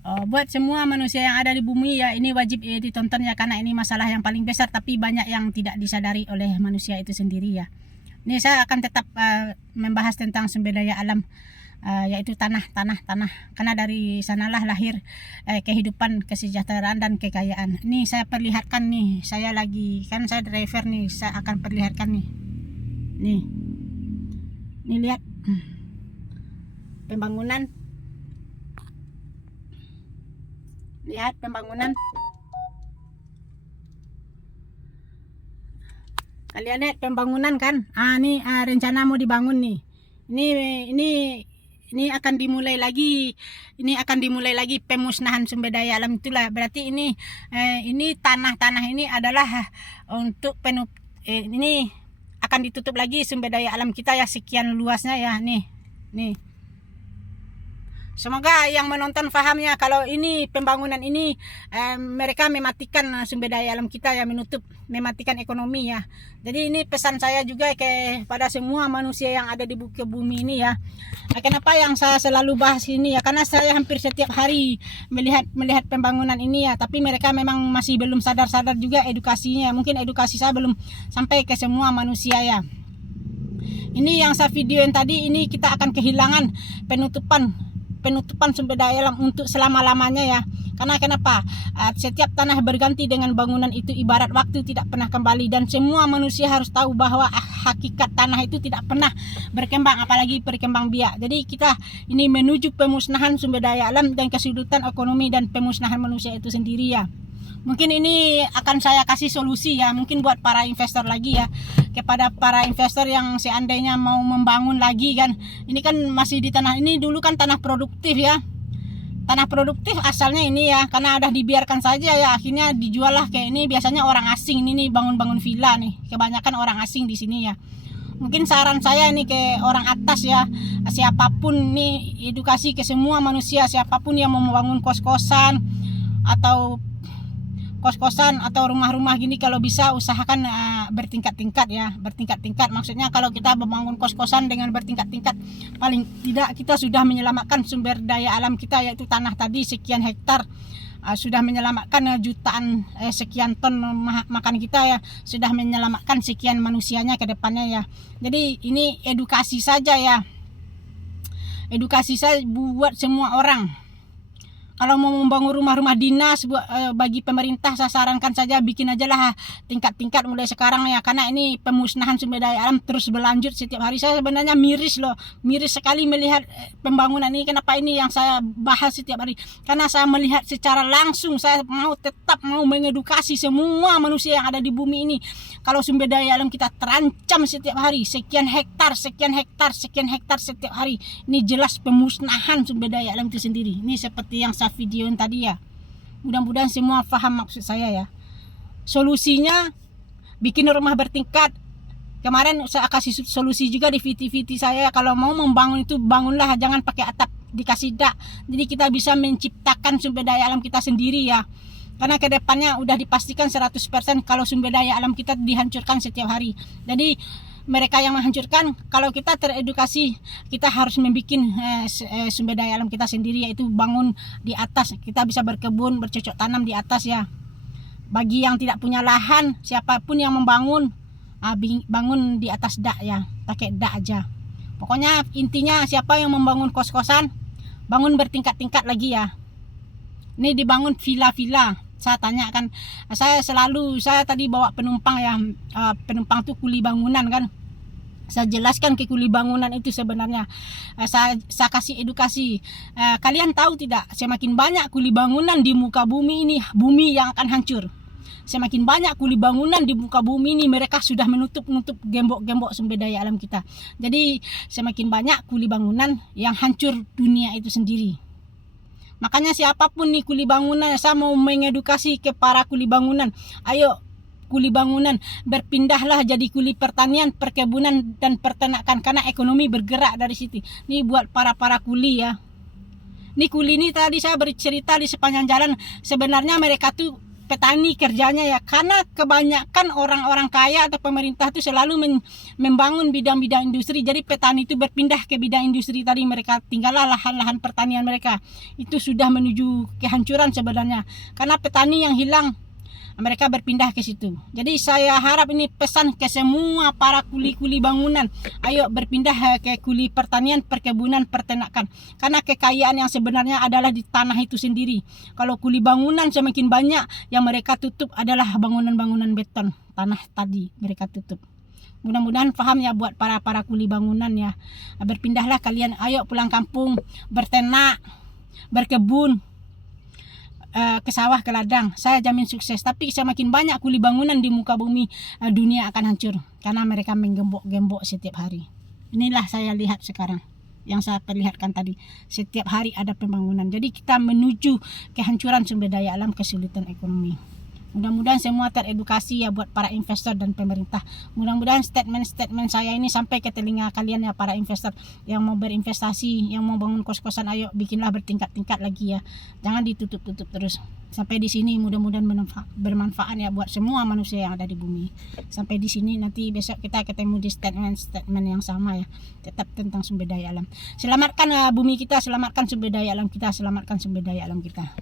Buat semua manusia yang ada di bumi ya, ini wajib ditonton ya, karena ini masalah yang paling besar tapi banyak yang tidak disadari oleh manusia itu sendiri ya. Ini saya akan tetap membahas tentang sumber daya alam, yaitu tanah. Karena dari sanalah lahir kehidupan, kesejahteraan dan kekayaan. Ini saya perlihatkan nih, saya driver nih, saya akan perlihatkan nih. Nih lihat pembangunan. Lihat pembangunan. Kalian lihat pembangunan kan? Ini rencana mau dibangun nih. Ini akan dimulai lagi. Ini akan dimulai lagi pemusnahan sumber daya alam itulah. Berarti ini tanah ini adalah untuk ini akan ditutup lagi sumber daya alam kita ya, sekian luasnya ya. Nih. Semoga yang menonton pahamnya kalau ini pembangunan ini mereka mematikan sumber daya alam kita ya, mematikan ekonomi ya. Jadi ini pesan saya juga kepada semua manusia yang ada di bumi ini ya. Kenapa yang saya selalu bahas ini ya, karena saya hampir setiap hari melihat pembangunan ini ya, tapi mereka memang masih belum sadar juga edukasinya. Mungkin edukasi saya belum sampai ke semua manusia ya. Ini yang saya videoin tadi, ini kita akan kehilangan penutupan sumber daya alam untuk selama-lamanya ya. Karena kenapa? Setiap tanah berganti dengan bangunan itu ibarat waktu tidak pernah kembali, dan semua manusia harus tahu bahwa hakikat tanah itu tidak pernah berkembang, apalagi berkembang biak. Jadi kita ini menuju pemusnahan sumber daya alam dan kesulitan ekonomi dan pemusnahan manusia itu sendiri ya. Mungkin ini akan saya kasih solusi ya, mungkin buat para investor lagi ya, kepada para investor yang seandainya mau membangun lagi kan. Ini kan masih di tanah ini, dulu kan tanah produktif ya. Tanah produktif asalnya ini ya, karena udah dibiarkan saja ya, akhirnya dijual lah kayak ini. Biasanya orang asing ini bangun villa nih, kebanyakan orang asing di sini ya. Mungkin saran saya ini ke orang atas ya, siapapun nih, edukasi ke semua manusia, siapapun yang mau membangun kos-kosan atau rumah-rumah gini, kalau bisa usahakan bertingkat-tingkat ya, bertingkat-tingkat. Maksudnya kalau kita membangun kos-kosan dengan bertingkat-tingkat, paling tidak kita sudah menyelamatkan sumber daya alam kita, yaitu tanah tadi sekian hektar, sudah menyelamatkan jutaan sekian ton makan kita ya, sudah menyelamatkan sekian manusianya ke depannya ya. Jadi ini edukasi saja ya, edukasi saya buat semua orang. Kalau mau membangun rumah-rumah dinas bagi pemerintah, saya sarankan saja bikin aja lah tingkat-tingkat mulai sekarang ya, karena ini pemusnahan sumber daya alam terus berlanjut setiap hari. Saya sebenarnya miris sekali melihat pembangunan ini. Kenapa ini yang saya bahas setiap hari? Karena saya melihat secara langsung. Saya tetap mau mengedukasi semua manusia yang ada di bumi ini. Kalau sumber daya alam kita terancam setiap hari, sekian hektar setiap hari, ini jelas pemusnahan sumber daya alam itu sendiri. Ini seperti yang saya videoin tadi ya. Mudah-mudahan semua paham maksud saya ya. Solusinya bikin rumah bertingkat. Kemarin saya kasih solusi juga di VT saya, kalau mau membangun itu bangunlah, jangan pakai atap, dikasih dak. Jadi kita bisa menciptakan sumber daya alam kita sendiri ya. Karena kedepannya udah dipastikan 100% kalau sumber daya alam kita dihancurkan setiap hari. Jadi mereka yang menghancurkan, kalau kita teredukasi, kita harus membuat sumber daya alam kita sendiri, yaitu bangun di atas. Kita bisa berkebun, bercocok tanam di atas ya. Bagi yang tidak punya lahan, siapapun yang membangun, bangun di atas dak ya, pakai dak aja. Pokoknya intinya siapa yang membangun kos-kosan, bangun bertingkat-tingkat lagi ya. Ini dibangun villa-villa. Saya tanya kan, saya tadi bawa penumpang ya, penumpang tuh kuli bangunan kan. Saya jelaskan ke kuli bangunan itu sebenarnya, saya kasih edukasi. Kalian tahu tidak, semakin banyak kuli bangunan di muka bumi ini, bumi yang akan hancur. Semakin banyak kuli bangunan di muka bumi ini, mereka sudah menutup gembok-gembok sumber daya alam kita. Jadi semakin banyak kuli bangunan yang hancur dunia itu sendiri. Makanya siapapun nih kuli bangunan, saya mau mengedukasi ke para kuli bangunan. Ayo kuli bangunan, berpindahlah jadi kuli pertanian, perkebunan dan peternakan, karena ekonomi bergerak dari situ. Ini buat para kuli ya. Ini kuli ini tadi saya bercerita di sepanjang jalan, sebenarnya mereka tuh petani kerjanya ya, karena kebanyakan orang-orang kaya atau pemerintah itu selalu membangun bidang-bidang industri. Jadi petani itu berpindah ke bidang industri tadi, mereka tinggallah lahan-lahan pertanian mereka. Itu sudah menuju kehancuran sebenarnya, karena petani yang hilang mereka berpindah ke situ. Jadi saya harap ini pesan ke semua para kuli-kuli bangunan, ayo berpindah ke kuli pertanian, perkebunan, peternakan. Karena kekayaan yang sebenarnya adalah di tanah itu sendiri. Kalau kuli bangunan semakin banyak, yang mereka tutup adalah bangunan-bangunan beton, tanah tadi mereka tutup. Mudah-mudahan paham ya buat para kuli bangunan ya. Berpindahlah kalian, ayo pulang kampung, berternak, berkebun, ke sawah, ke ladang. Saya jamin sukses. Tapi semakin banyak kuli bangunan di muka bumi, dunia akan hancur karena mereka menggembok-gembok setiap hari. Inilah saya lihat sekarang, yang saya perlihatkan tadi, setiap hari ada pembangunan. Jadi kita menuju kehancuran sumber daya alam, kesulitan ekonomi. Mudah-mudahan semua teredukasi ya buat para investor dan pemerintah. Mudah-mudahan statement saya ini sampai ke telinga kalian ya para investor yang mau berinvestasi, yang mau bangun kos-kosan, ayo bikinlah bertingkat-tingkat lagi ya. Jangan ditutup-tutup terus. Sampai di sini mudah-mudahan bermanfaat ya buat semua manusia yang ada di bumi. Sampai di sini, nanti besok kita ketemu di statement yang sama ya. Tetap tentang sumber daya alam. Selamatkan bumi kita, selamatkan sumber daya alam kita, selamatkan sumber daya alam kita.